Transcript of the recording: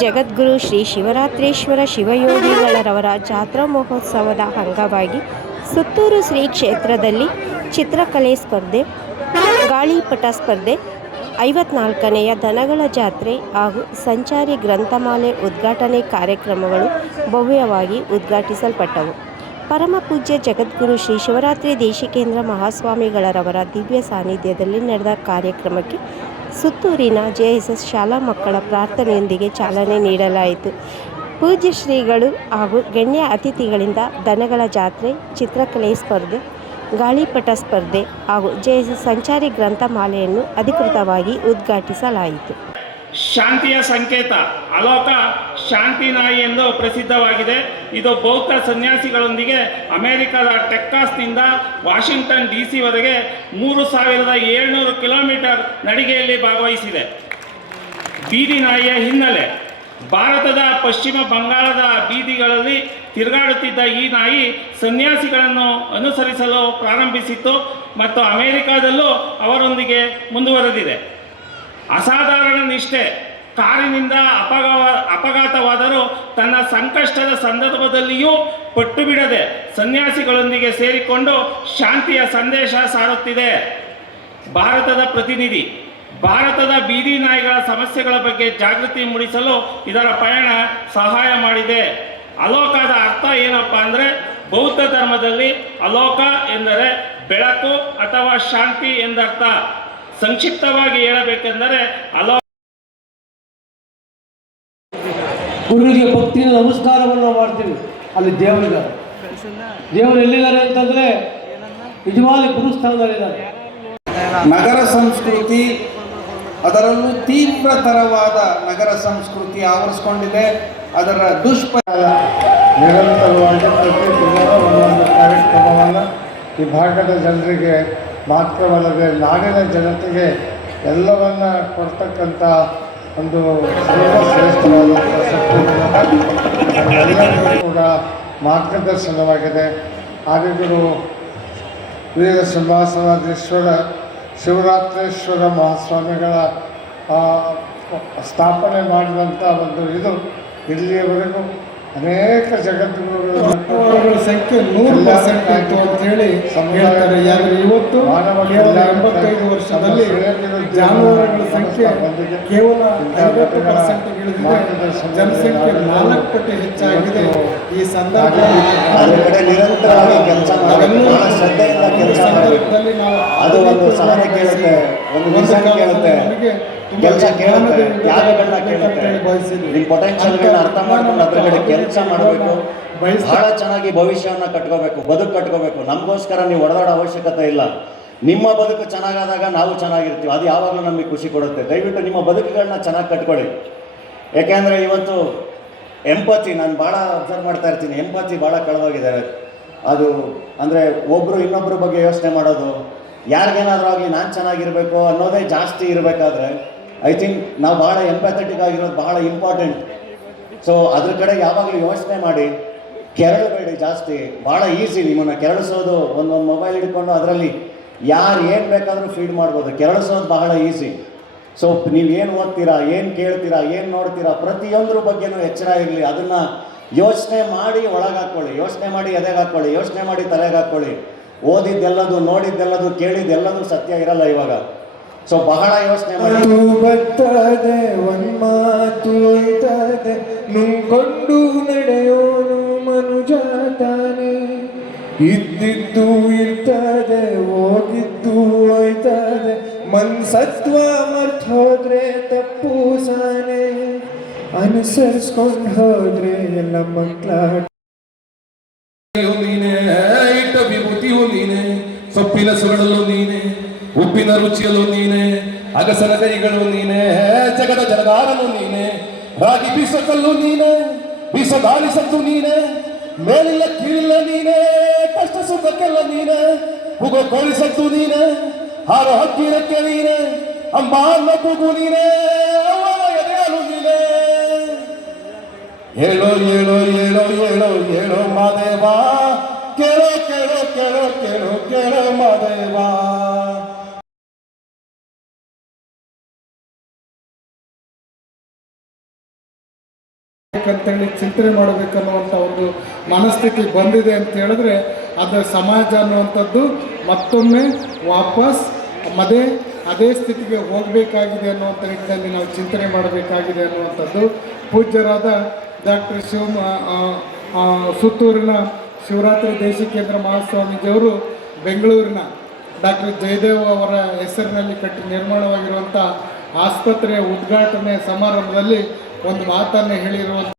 ಜಗದ್ಗುರು ಶ್ರೀ ಶಿವರಾತ್ರೀಶ್ವರ ಶಿವಯೋಗಿಗಳರವರ ಜಾತ್ರಾ ಮಹೋತ್ಸವದ ಅಂಗವಾಗಿ ಸುತ್ತೂರು ಶ್ರೀ ಕ್ಷೇತ್ರದಲ್ಲಿ ಚಿತ್ರಕಲೆ ಸ್ಪರ್ಧೆ, ಗಾಳಿಪಟ ಸ್ಪರ್ಧೆ, ಐವತ್ನಾಲ್ಕನೆಯ ದನಗಳ ಜಾತ್ರೆ ಹಾಗೂ ಸಂಚಾರಿ ಗ್ರಂಥಮಾಲೆ ಉದ್ಘಾಟನೆ ಕಾರ್ಯಕ್ರಮಗಳು ಭವ್ಯವಾಗಿ ಉದ್ಘಾಟಿಸಲ್ಪಟ್ಟವು. ಪರಮ ಪೂಜ್ಯ ಜಗದ್ಗುರು ಶ್ರೀ ಶಿವರಾತ್ರಿ ದೇಶಿಕೇಂದ್ರ ಮಹಾಸ್ವಾಮಿಗಳರವರ ದಿವ್ಯ ಸಾನ್ನಿಧ್ಯದಲ್ಲಿ ನಡೆದ ಕಾರ್ಯಕ್ರಮಕ್ಕೆ ಸುತ್ತೂರಿನ ಜೆಎಸ್ಎಸ್ ಶಾಲಾ ಮಕ್ಕಳ ಪ್ರಾರ್ಥನೆಯೊಂದಿಗೆ ಚಾಲನೆ ನೀಡಲಾಯಿತು. ಪೂಜ್ಯ ಶ್ರೀಗಳು ಹಾಗೂ ಗಣ್ಯ ಅತಿಥಿಗಳಿಂದ ದನಗಳ ಜಾತ್ರೆ, ಚಿತ್ರಕಲೆ ಸ್ಪರ್ಧೆ, ಗಾಳಿಪಟ ಸ್ಪರ್ಧೆ ಹಾಗೂ ಜೆಎಸ್ಎಸ್ ಸಂಚಾರಿ ಗ್ರಂಥಮಾಲೆಯನ್ನು ಅಧಿಕೃತವಾಗಿ ಉದ್ಘಾಟಿಸಲಾಯಿತು. ಶಾಂತಿಯ ಸಂಕೇತ, ಅಲೋಕ ಶಾಂತಿ ನಾಯಿ ಎಂದು ಪ್ರಸಿದ್ಧವಾಗಿದೆ. ಇದು ಬೌದ್ಧ ಸನ್ಯಾಸಿಗಳೊಂದಿಗೆ ಅಮೆರಿಕದ ಟೆಕ್ಕಾಸ್ನಿಂದ ವಾಷಿಂಗ್ಟನ್ ಡಿ ಸಿವರೆಗೆ ಮೂರು ಸಾವಿರದ ಏಳ್ನೂರು ಕಿಲೋಮೀಟರ್ ನಡಿಗೆಯಲ್ಲಿ ಭಾಗವಹಿಸಿದೆ. ಬೀದಿ ನಾಯಿಯ ಹಿನ್ನೆಲೆ, ಭಾರತದ ಪಶ್ಚಿಮ ಬಂಗಾಳದ ಬೀದಿಗಳಲ್ಲಿ ತಿರುಗಾಡುತ್ತಿದ್ದ ಈ ನಾಯಿ ಸನ್ಯಾಸಿಗಳನ್ನು ಅನುಸರಿಸಲು ಪ್ರಾರಂಭಿಸಿತ್ತು ಮತ್ತು ಅಮೆರಿಕಾದಲ್ಲೂ ಅವರೊಂದಿಗೆ ಮುಂದುವರೆದಿದೆ. ಅಸಾಧಾರಣ ನಿಷ್ಠೆ ಕಾರಿನಿಂದ ಅಪಘಾವ, ಅಪಘಾತವಾದರೂ ತನ್ನ ಸಂಕಷ್ಟದ ಸಂದರ್ಭದಲ್ಲಿಯೂ ಪಟ್ಟು ಬಿಡದೆ ಸನ್ಯಾಸಿಗಳೊಂದಿಗೆ ಸೇರಿಕೊಂಡು ಶಾಂತಿಯ ಸಂದೇಶ ಸಾರುತ್ತಿದೆ. ಭಾರತದ ಪ್ರತಿನಿಧಿ, ಭಾರತದ ಬೀದಿ ನಾಯಿಗಳ ಸಮಸ್ಯೆಗಳ ಬಗ್ಗೆ ಜಾಗೃತಿ ಮೂಡಿಸಲು ಇದರ ಪಯಣ ಸಹಾಯ ಮಾಡಿದೆ. ಅಲೋಕದ ಅರ್ಥ ಏನಪ್ಪ ಅಂದರೆ ಬೌದ್ಧ ಧರ್ಮದಲ್ಲಿ ಅಲೋಕ ಎಂದರೆ ಬೆಳಕು ಅಥವಾ ಶಾಂತಿ ಎಂದರ್ಥ. ಸಂಕ್ಷಿಪ್ತವಾಗಿ ಹೇಳಬೇಕೆಂದರೆ ಅಲೋ ಗುರುವಿಗೆ ಭಕ್ತಿಯಿಂದ ನಮಸ್ಕಾರವನ್ನು ಮಾಡ್ತೀವಿ. ಅಲ್ಲಿ ದೇವರಿದ್ದಾರೆ. ದೇವರು ಎಲ್ಲಿದ್ದಾರೆ ಅಂತಂದ್ರೆ ನಿಜವಾದ ಗುರುಸ್ಥಾನದಲ್ಲಿದ್ದಾರೆ. ನಗರ ಸಂಸ್ಕೃತಿ ಅದರಲ್ಲೂ ತೀವ್ರತರವಾದ ನಗರ ಸಂಸ್ಕೃತಿ ಆವರಿಸ್ಕೊಂಡಿದೆ. ಅದರ ದುಷ್ಪರಿಣಾಮ ನಿರಂತರವಾಗಿ ಪ್ರತಿ ತಿಂಗಳು ಒಂದೊಂದು ಕಾರ್ಯಕ್ರಮವನ್ನು ಈ ಭಾಗದ ಜನರಿಗೆ ಮಾತ್ರವಲ್ಲದೆ ನಾಡಿನ ಜನತೆಗೆ ಎಲ್ಲವನ್ನ ಕೊಡ್ತಕ್ಕಂಥ ಒಂದು ಕೂಡ ಮಾರ್ಗದರ್ಶನವಾಗಿದೆ. ಆದಿಗುರು ವೀರ ಸಿಂಹಾಸನಾಧೀಶ್ವರ ಶಿವರಾತ್ರೇಶ್ವರ ಮಹಾಸ್ವಾಮಿಗಳ ಸ್ಥಾಪನೆ ಮಾಡಿದಂಥ ಒಂದು ಇದು ಇಲ್ಲಿಯವರೆಗೂ ಅನೇಕ ಜಗತ್ತು ಜಾನುವಾರುಗಳ ಸಂಖ್ಯೆ ನೂರು ಪರ್ಸೆಂಟ್ ಆಯಿತು. ಅಂತ ಹೇಳಿ ಹೇಳ್ತಾರೆ. ಯಾರು ಇವತ್ತು ಕೇವಲ ಎಂಬತ್ತೈದು ವರ್ಷದಲ್ಲಿ ಜಾನುವಾರುಗಳ ಸಂಖ್ಯೆ ಕೇವಲ ಐವತ್ತು ಪರ್ಸೆಂಟ್ ಇಳಿದಿದೆ ಜನಸಂಖ್ಯೆ ನಾಲ್ಕು ಪಟ್ಟು ಹೆಚ್ಚಾಗಿದೆ. ಈ ಸಂದರ್ಭದಲ್ಲಿ ಅದರ ಕಡೆ ನಿರಂತರವಾಗಿ ಕೆಲಸ ಶ್ರದ್ಧೆಯಿಂದ ಕೆಲಸ ಸಂದರ್ಭದಲ್ಲಿ ನಾವು ಅದು ಒಂದು ಸಹನೆ ಕೇಳುತ್ತೆ ಒಂದು ನಮಗೆ ಕೆಲಸ ಕೇಳುತ್ತೆ ತ್ಯಾಗಗಳನ್ನ ಕೇಳುತ್ತೆ. ನಿಮ್ಮ ಪೊಟೆನ್ಷಿಯಲ್ಗಳನ್ನ ಅರ್ಥ ಮಾಡ್ಕೊಂಡು ಅದ್ರ ಕಡೆ ಕೆಲಸ ಮಾಡಬೇಕು. ಬಹಳ ಚೆನ್ನಾಗಿ ಭವಿಷ್ಯವನ್ನ ಕಟ್ಕೋಬೇಕು, ಬದುಕು ಕಟ್ಕೋಬೇಕು. ನಮಗೋಸ್ಕರ ನೀವು ಹೊಡೆದಾಡೋ ಅವಶ್ಯಕತೆ ಇಲ್ಲ. ನಿಮ್ಮ ಬದುಕು ಚೆನ್ನಾಗಾದಾಗ ನಾವು ಚೆನ್ನಾಗಿರ್ತೀವಿ. ಅದು ಯಾವಾಗಲೂ ನಮಗೆ ಖುಷಿ ಕೊಡುತ್ತೆ. ದಯವಿಟ್ಟು ನಿಮ್ಮ ಬದುಕುಗಳನ್ನ ಚೆನ್ನಾಗಿ ಕಟ್ಕೊಳ್ಳಿ. ಯಾಕೆಂದರೆ ಇವತ್ತು ಎಂಪತಿ ನಾನು ಭಾಳ ಅಬ್ಸರ್ವ್ ಮಾಡ್ತಾ ಇರ್ತೀನಿ. ಎಂಪತಿ ಭಾಳ ಕಳೆದೋಗಿದ್ದಾರೆ ಅದು ಅಂದರೆ ಒಬ್ಬರು ಇನ್ನೊಬ್ಬರ ಬಗ್ಗೆ ಯೋಚನೆ ಮಾಡೋದು, ಯಾರಿಗೇನಾದರೂ ಆಗಲಿ ನಾನು ಚೆನ್ನಾಗಿರಬೇಕು ಅನ್ನೋದೇ ಜಾಸ್ತಿ ಇರಬೇಕಾದ್ರೆ ಐ ಥಿಂಕ್ ನಾವು ಭಾಳ ಎಂಪ್ಯಾಥೆಟಿಕ್ ಆಗಿರೋದು ಬಹಳ ಇಂಪಾರ್ಟೆಂಟ್ ಸೊ ಅದ್ರ ಕಡೆ ಯಾವಾಗಲೂ ಯೋಚನೆ ಮಾಡಿ. ಕೆರಳಬೇಡಿ ಜಾಸ್ತಿ. ಭಾಳ ಈಸಿ ನಿಮ್ಮನ್ನು ಕೆರಳಿಸೋದು. ಒಂದೊಂದು ಮೊಬೈಲ್ ಹಿಡ್ಕೊಂಡು ಅದರಲ್ಲಿ ಯಾರು ಏನು ಬೇಕಾದರೂ ಫೀಡ್ ಮಾಡ್ಬೋದು. ಕೆರಳಿಸೋದು ಬಹಳ ಈಸಿ ಸೊ ನೀವು ಏನು ಓದ್ತೀರಾ? ಏನು ಕೇಳ್ತೀರಾ? ಏನು ನೋಡ್ತೀರಾ? ಪ್ರತಿಯೊಂದ್ರ ಬಗ್ಗೆನೂ ಎಚ್ಚರ ಇರಲಿ. ಅದನ್ನು ಯೋಚನೆ ಮಾಡಿ ಒಳಗೆ ಹಾಕ್ಕೊಳ್ಳಿ ಯೋಚನೆ ಮಾಡಿ ಎದೆಗೆ ಹಾಕ್ಕೊಳ್ಳಿ ಯೋಚನೆ ಮಾಡಿ ತಲೆಗೆ ಹಾಕ್ಕೊಳ್ಳಿ ಓದಿದ್ದೆಲ್ಲದು, ನೋಡಿದ್ದೆಲ್ಲದು, ಕೇಳಿದ್ದೆಲ್ಲದು ಸತ್ಯ ಇರಲ್ಲ ಇವಾಗ. ಸೊ ಬಹಳ ಯೋಚನೆ ಮಾಡಿ. ಮಾತು ಬರ್ತದೆ ನುಂಗೊಂಡು ನಡೆಯೋನು ಮನುಜ ತಾನೆ. ಇದ್ದಿದ್ದು ಇರ್ತದೆ ಹೋಗಿದ್ದು ಹೋಯ್ತದೆ ಮನ್ಸತ್ವ ಮರ್ತ್ ಹೋದ್ರೆ ತಪ್ಪು ಸಾನೆ. ಅನುಸರಿಸ್ಕೊಂಡು ಹೋದ್ರೆ ಎಲ್ಲ ಮಕ್ಕಳ ನೀನೆ ಇಟ್ಟ ವಿಭೂತಿಯು ನೀನೆ ಸೊಪ್ಪಿನ ಸುರಳಲು ನೀನೆ. ಉಪ್ಪಿನ ರುಚಿಯಲು ನೀನೆ ಅಗಸನ ಕೈಗಳು ನೀನೆ, ಜಗದ ಜಗದಾರನು ನೀನೆ, ರಾಗಿ ಬೀಸಕಲ್ಲು ನೀನೆ, ಬೀಸ ಸತ್ತು ನೀನೆ, ಮೇಲಿಲ್ಲ ಕೀಳಿಲ್ಲ ನೀನೆ, ಕಷ್ಟ ಸುಖಕ್ಕೆಲ್ಲ ನೀನೆ ಹುಗೋ ಕೋಳಿಸದ್ದು ನೀನೆ, ಹಾರು ಹಕ್ಕಿರಕ್ಕೆ ನೀನೆ ಅಮ್ಮ ಅನ್ನ ಕೂಗು ನೀನೆ ನೀನೆ. ಹೇಳೋ ಹೇಳೋ ಹೇಳೋ ಹೇಳೋ ಹೇಳೋ ಮಾದೇವಾ, ಕೇಳೋ ಕೇಳೋ ಕೇಳೋ ಕೇಳೋ ಕೇಳೋ ಮಾದೇವ. ಮಾಡ್ಬೇಕಂತೇಳಿ ಚಿಂತನೆ ಮಾಡಬೇಕನ್ನುವಂಥ ಒಂದು ಮನಸ್ಥಿತಿ ಬಂದಿದೆ ಅಂತ ಹೇಳಿದ್ರೆ ಅದರ ಸಮಾಜ ಅನ್ನುವಂಥದ್ದು ಮತ್ತೊಮ್ಮೆ ವಾಪಸ್ ಮದೇ ಅದೇ ಸ್ಥಿತಿಗೆ ಹೋಗಬೇಕಾಗಿದೆ ಅನ್ನುವಂಥ ನಿಟ್ಟಿನಲ್ಲಿ ನಾವು ಚಿಂತನೆ ಮಾಡಬೇಕಾಗಿದೆ ಅನ್ನುವಂಥದ್ದು ಪೂಜ್ಯರಾದ ಡಾಕ್ಟರ್ ಶಿವಮ ಸುತ್ತೂರಿನ ಶಿವರಾತ್ರಿ ದೇಶಿಕೇಂದ್ರ ಮಹಾಸ್ವಾಮೀಜಿಯವರು ಬೆಂಗಳೂರಿನ ಡಾಕ್ಟರ್ ಜಯದೇವ್ ಅವರ ಹೆಸರಿನಲ್ಲಿ ಕಟ್ಟಿ ನಿರ್ಮಾಣವಾಗಿರುವಂಥ ಆಸ್ಪತ್ರೆಯ ಉದ್ಘಾಟನೆ ಸಮಾರಂಭದಲ್ಲಿ ಒಂದು ಮಾತನ್ನು ಹೇಳಿರುವಂಥ